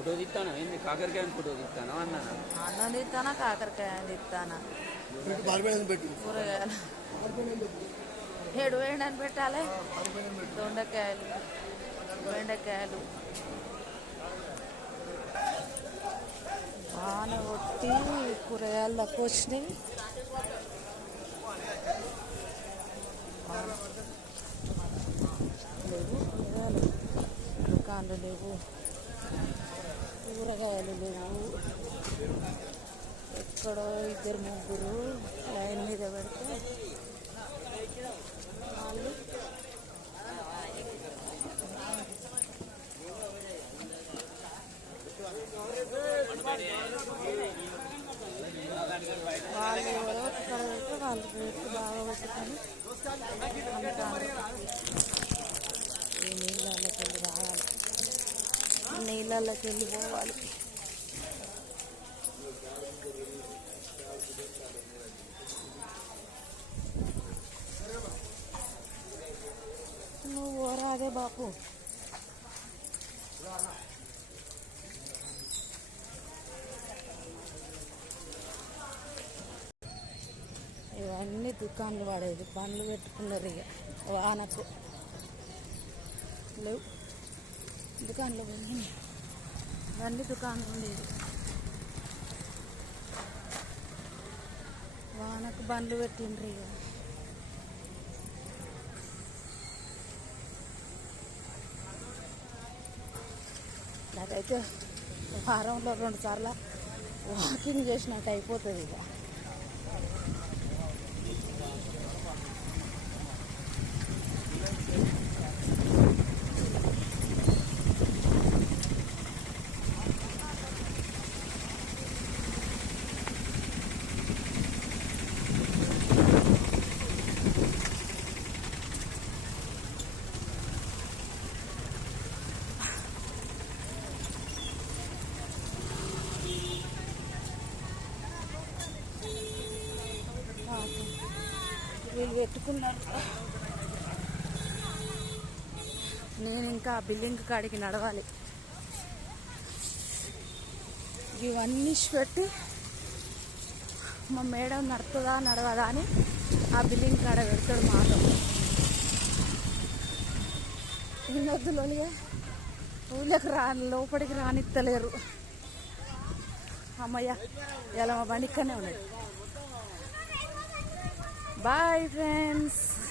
Photo తీస్తాను ఏంది కాకరకాయని photo తీస్తాను అన్నాను? అన్నం తిత్తానా కాకరకాయ పెట్టు. కూరగాయలు. ఏడు వేయడానికి పెట్టాలి? దొండకాయలు బెండకాయలు. బాగా కొట్టి కూరగాయలు తక్కువ వచ్చినాయి లేవు కూరగాయలు దుకాన్లు లేవు. కూరగాయలు లేవు. ఎక్కడో ఇద్దరు ముగ్గురు లైన్ మీద పెడితే వాళ్ళు వాళ్ళు ఎవరో ఇక్కడ పెడితే వాళ్ళు రేట్లు బాగా పెట్టుకొని నీళ్ళకి వెళ్ళి పోవాలి? నువ్వు ఓరాగే బాపు. ఇవన్నీ దుకాణాలు పడేది పండ్లు పెట్టుకున్నారు ఇక వానకు. లేవు. దుకాణంలో పోయి బండి దుకాణం ఉండేది. వానకు బండ్లు పెట్టిండ్రు ఇక నాకైతే వారంలో రెండు సార్లు వాకింగ్ చేసినట్టు అయిపోతుంది ఇక వీళ్ళు పెట్టుకున్నారు. నేను ఇంకా ఆ బిల్డింగ్ కాడికి నడవాలి. ఇవన్నీ పెట్టి మా మేడం నడుతుందా నడవదా అని ఆ బిల్డింగ్ కాడ పెడతాడు మాతో. ఇన్నొద్దులోనిగా ఊళ్ళకి రా లోపలికి రానిత్తలేరు. అమ్మయ్య ఇలా మా బండి ఇక్కడనే Bye, friends.